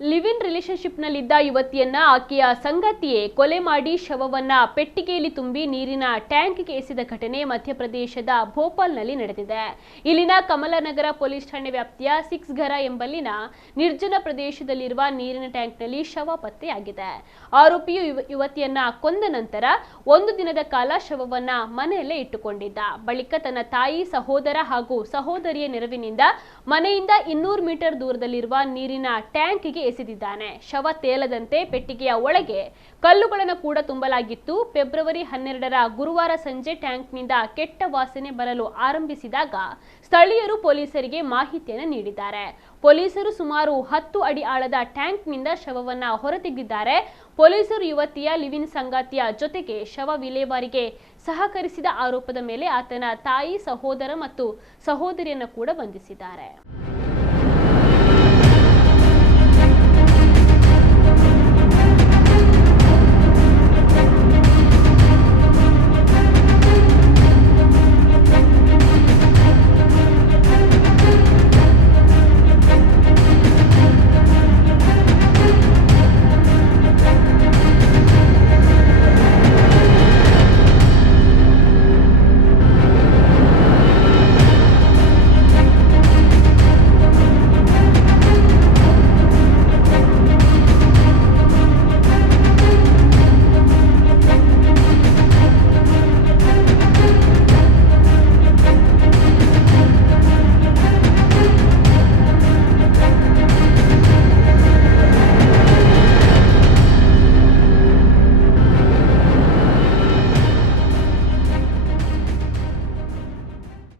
Live in ರಿಲೇಶನ್ಶಿಪ್ನಲ್ಲಿದ್ದ ಯುವತಿಯನ್ನ ಆಕೆಯ ಸಂಗಾತಿಯೇ ಕೊಲೆ ಮಾಡಿ ಶವವನ್ನ ಪೆಟ್ಟಿಗೆಯಲ್ಲಿ ತುಂಬಿ ನೀರಿನ ಟ್ಯಾಂಕ್ಗೆ ಎಸೆದ ಘಟನೆ ಮಧ್ಯಪ್ರದೇಶದ ಭೋಪಾಲ್ನಲ್ಲಿ ನಡೆದಿದೆ. ಇಲ್ಲಿನ ಕಮಲನಗರ ಪೊಲೀಸ್ ಠಾಣೆ ವ್ಯಾಪ್ತಿಯ ಸಿಕ್ಸ್ಘರ ಎಂಬಲ್ಲಿನ ನಿರ್ಜನ ಪ್ರದೇಶದಲ್ಲಿರುವ ನೀರಿನ ಟ್ಯಾಂಕ್ನಲ್ಲಿ ಶವ ಪತ್ತೆಯಾಗಿದೆ. ಆರೋಪಿಯು ಯುವತಿಯನ್ನ ಕೊಂದ ನಂತರ ಒಂದು ದಿನದ ಕಾಲ ಶವವನ್ನ ಮನೆಯಲ್ಲೇ ಇಟ್ಟುಕೊಂಡಿದ್ದ. ಬಳಿಕ ತನ್ನ ತಾಯಿ, ಸಹೋದರ ಹಾಗೂ ಸಹೋದರಿಯ ನೆರವಿನಿಂದ ಮನೆಯಿಂದ 200 ಮೀಟರ್ ದೂರದಲ್ಲಿರುವ ನೀರಿನ ಟ್ಯಾಂಕ್ಗೆ ಎಸೆದಿದ್ದಾನೆ. ಶವ ತೇಲದಂತೆ ಪೆಟ್ಟಿಗೆಯ ಒಳಗೆ ಕಲ್ಲುಗಳನ್ನು ಕೂಡ ತುಂಬಲಾಗಿತ್ತು. ಫೆಬ್ರವರಿ 12ರ ಗುರುವಾರ ಸಂಜೆ ಟ್ಯಾಂಕ್ನಿಂದ ಕೆಟ್ಟ ವಾಸನೆ ಬರಲು ಆರಂಭಿಸಿದಾಗ ಸ್ಥಳೀಯರು ಪೊಲೀಸರಿಗೆ ಮಾಹಿತಿಯನ್ನು ನೀಡಿದ್ದಾರೆ. ಪೊಲೀಸರು ಸುಮಾರು 10 ಅಡಿ ಆಳದ ಟ್ಯಾಂಕ್ನಿಂದ ಶವವನ್ನ ಹೊರತೆಗೆದಿದ್ದಾರೆ. ಪೊಲೀಸರು ಯುವತಿಯ ಲಿವ್ ಇನ್ ಸಂಗಾತಿಯ ಜೊತೆಗೆ ಶವ ವಿಲೇವಾರಿಗೆ ಸಹಕರಿಸಿದ ಆರೋಪದ ಮೇಲೆ ಆತನ ತಾಯಿ, ಸಹೋದರ ಮತ್ತು ಸಹೋದರಿಯನ್ನು ಕೂಡ ಬಂಧಿಸಿದ್ದಾರೆ.